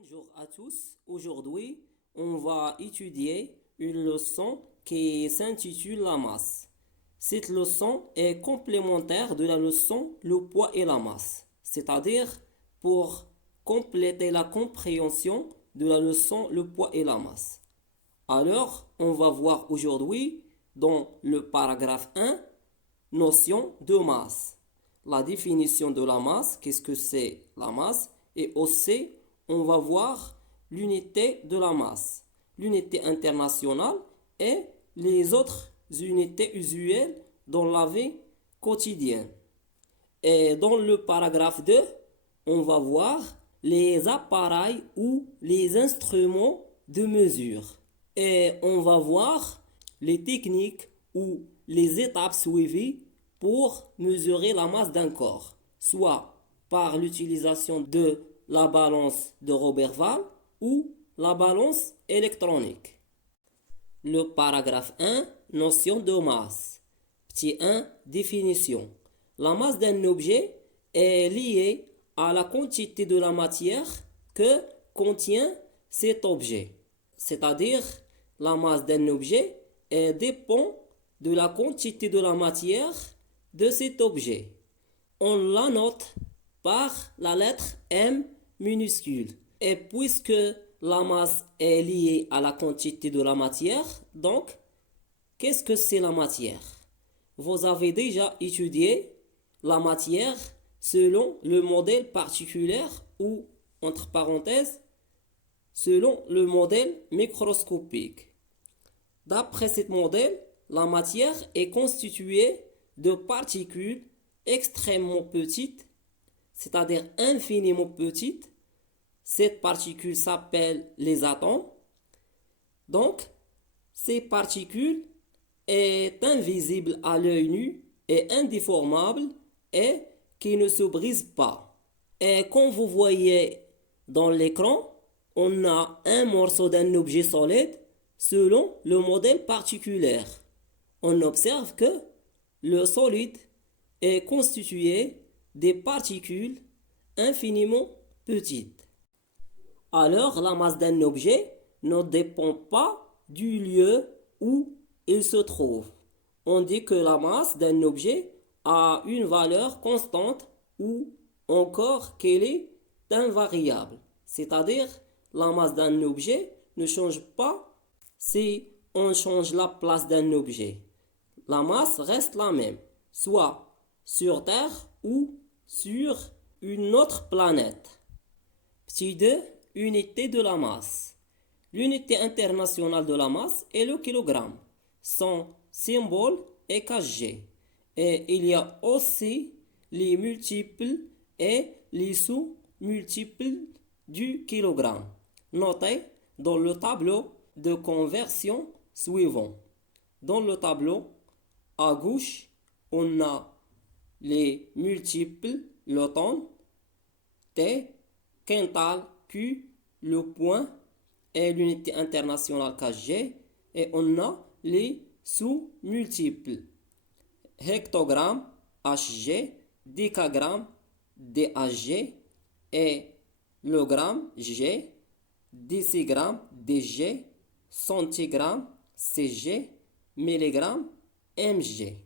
Bonjour à tous. Aujourd'hui, on va étudier une leçon qui s'intitule la masse. Cette leçon est complémentaire de la leçon le poids et la masse, c'est-à-dire pour compléter la compréhension de la leçon le poids et la masse. Alors, on va voir aujourd'hui dans le paragraphe 1, notion de masse. La définition de la masse, qu'est-ce que c'est la masse? Et aussi, on va voir l'unité de la masse, l'unité internationale et les autres unités usuelles dans la vie quotidienne. Et dans le paragraphe 2, on va voir les appareils ou les instruments de mesure. Et on va voir les techniques ou les étapes suivies pour mesurer la masse d'un corps, soit par l'utilisation de la balance de Roberval ou la balance électronique. Le paragraphe 1, notion de masse. Petit 1, définition. La masse d'un objet est liée à la quantité de la matière que contient cet objet. C'est-à-dire, la masse d'un objet dépend de la quantité de la matière de cet objet. On la note par la lettre M minuscule. Et puisque la masse est liée à la quantité de la matière, donc, qu'est-ce que c'est la matière? Vous avez déjà étudié la matière selon le modèle particulier ou, entre parenthèses, selon le modèle microscopique. D'après ce modèle, la matière est constituée de particules extrêmement petites, c'est-à-dire infiniment petites. Cette particule s'appelle les atomes. Donc, ces particules est invisible à l'œil nu et indéformable et qui ne se brise pas. Et comme vous voyez dans l'écran, on a un morceau d'un objet solide selon le modèle particulier. On observe que le solide est constitué des particules infiniment petites. Alors, la masse d'un objet ne dépend pas du lieu où il se trouve. On dit que la masse d'un objet a une valeur constante ou encore qu'elle est invariable. C'est-à-dire, la masse d'un objet ne change pas si on change la place d'un objet. La masse reste la même, soit sur Terre ou sur une autre planète. Petit 2, unité de la masse. L'unité internationale de la masse est le kilogramme. Son symbole est kg. Et il y a aussi les multiples et les sous-multiples du kilogramme. Notez dans le tableau de conversion suivant. Dans le tableau, à gauche, on a les multiples, le tonne, T, quintal, Q, le point et l'unité internationale kg. Et on a les sous-multiples. Hectogramme, Hg, décagramme, DHg et le gramme, G, décigramme, DG, centigramme, CG, milligramme, mg.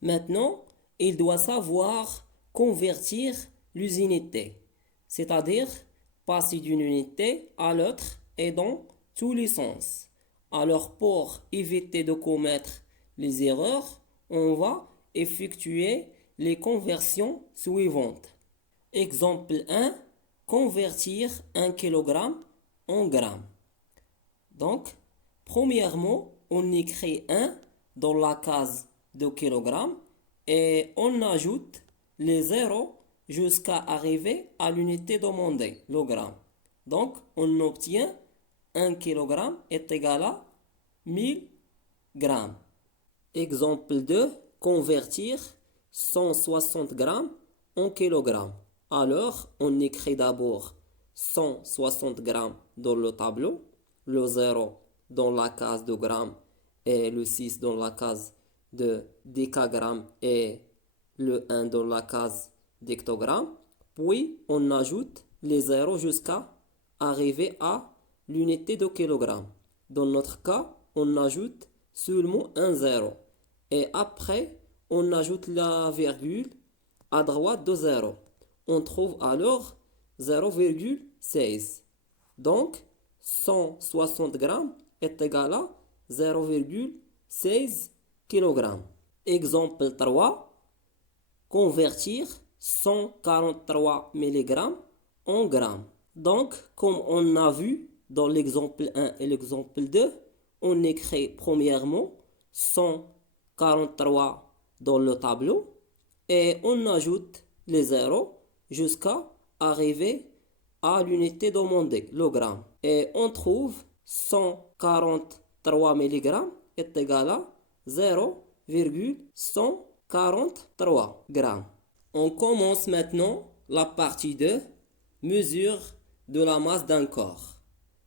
Maintenant, il doit savoir convertir les unités, c'est-à-dire passer d'une unité à l'autre et dans tous les sens. Alors, pour éviter de commettre les erreurs, on va effectuer les conversions suivantes. Exemple 1, convertir 1 kg en grammes. Donc, premièrement, on écrit 1 dans la case de kilogramme et on ajoute les zéros jusqu'à arriver à l'unité demandée, le gramme. Donc, on obtient 1 kg est égal à 1000 grammes. Exemple 2, convertir 160 grammes en kilogrammes. Alors, on écrit d'abord 160 grammes dans le tableau, le 0 dans la case de grammes et le 6 dans la case de décagramme et le 1 dans la case d'hectogramme. Puis, on ajoute les zéros jusqu'à arriver à l'unité de kilogramme. Dans notre cas, on ajoute seulement un zéro. Et après, on ajoute la virgule à droite de zéro. On trouve alors 0,16. Donc, 160 grammes est égal à 0,16 kg. Exemple 3. Convertir 143 mg en grammes. Donc, comme on a vu dans l'exemple 1 et l'exemple 2, on écrit premièrement 143 dans le tableau et on ajoute les zéros jusqu'à arriver à l'unité demandée, le gramme. Et on trouve 143 mg est égal à 0,143 grammes. On commence maintenant la partie 2, mesure de la masse d'un corps.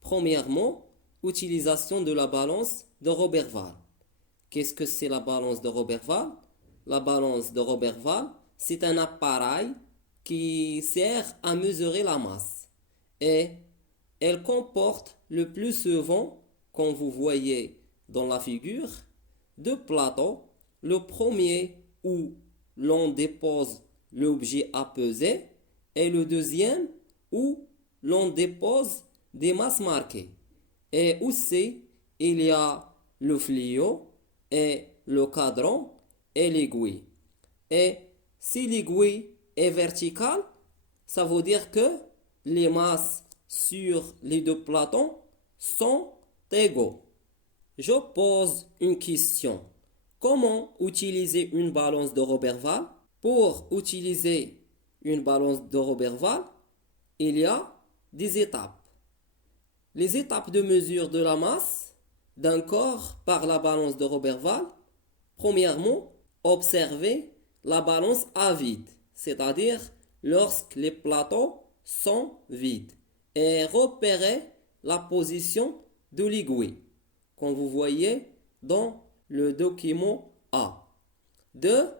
Premièrement, utilisation de la balance de Roberval. Qu'est-ce que c'est la balance de Roberval? La balance de Roberval, c'est un appareil qui sert à mesurer la masse. Et elle comporte le plus souvent, comme vous voyez dans la figure, deux plateaux. Le premier où l'on dépose l'objet à peser et le deuxième où l'on dépose des masses marquées. Et aussi, il y a le fléau et le cadran et l'aiguille. Et si l'aiguille est verticale, ça veut dire que les masses sur les deux plateaux sont égaux. Je pose une question. Comment utiliser une balance de Roberval? Pour utiliser une balance de Roberval, il y a des étapes. Les étapes de mesure de la masse d'un corps par la balance de Roberval. Premièrement, observer la balance à vide, c'est-à-dire lorsque les plateaux sont vides, et repérer la position de l'aiguille, comme vous voyez dans le document A. 2.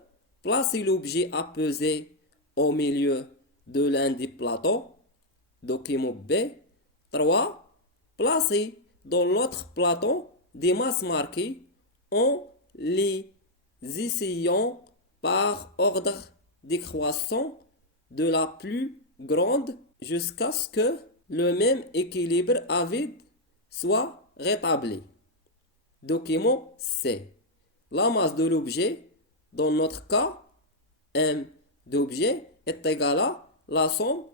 Placer l'objet à peser au milieu de l'un des plateaux, document B. 3. Placer dans l'autre plateau des masses marquées en les essayant par ordre décroissant de la plus grande jusqu'à ce que le même équilibre à vide soit rétabli. Document C. La masse de l'objet, dans notre cas, M d'objet, est égale à la somme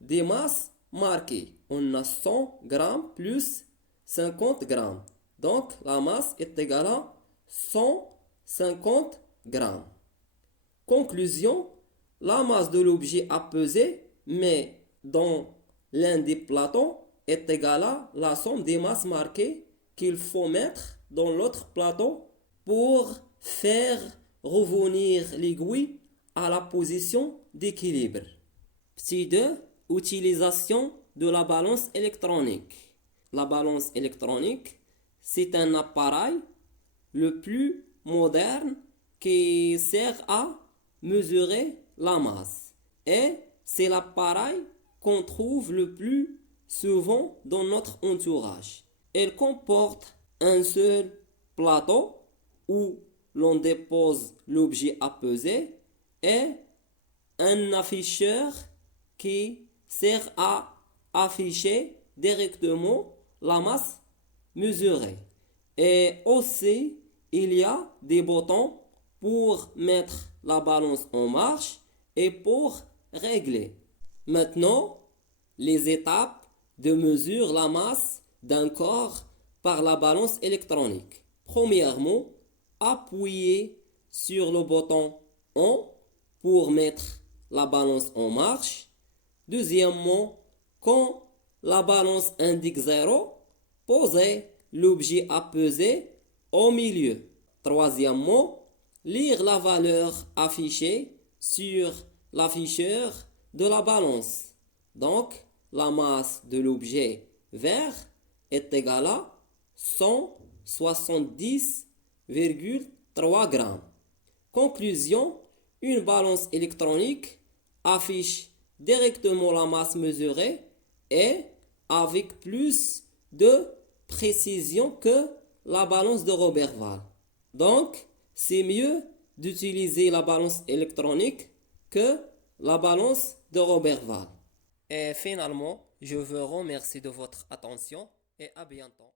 des masses marquées. On a 100 grammes plus 50 grammes. Donc, la masse est égale à 150 grammes. Conclusion, la masse de l'objet à peser, mais dans l'un des plateaux, est égale à la somme des masses marquées qu'il faut mettre dans l'autre plateau pour faire revenir l'aiguille à la position d'équilibre. Petit 2. Utilisation de la balance électronique. La balance électronique, c'est un appareil le plus moderne qui sert à mesurer la masse. Et c'est l'appareil qu'on trouve le plus souvent dans notre entourage. Elle comporte un seul plateau où l'on dépose l'objet à peser et un afficheur qui sert à afficher directement la masse mesurée. Et aussi, il y a des boutons pour mettre la balance en marche et pour régler. Maintenant, les étapes de mesure la masse d'un corps par la balance électronique. Premièrement, appuyez sur le bouton ON pour mettre la balance en marche. Deuxièmement, quand la balance indique 0, posez l'objet à peser au milieu. Troisièmement, lire la valeur affichée sur l'afficheur de la balance. Donc, la masse de l'objet vert est égale à 170,3 grammes. Conclusion, une balance électronique affiche directement la masse mesurée et avec plus de précision que la balance de Roberval. Donc, c'est mieux d'utiliser la balance électronique que la balance de Roberval. Et finalement, je vous remercie de votre attention et à bientôt.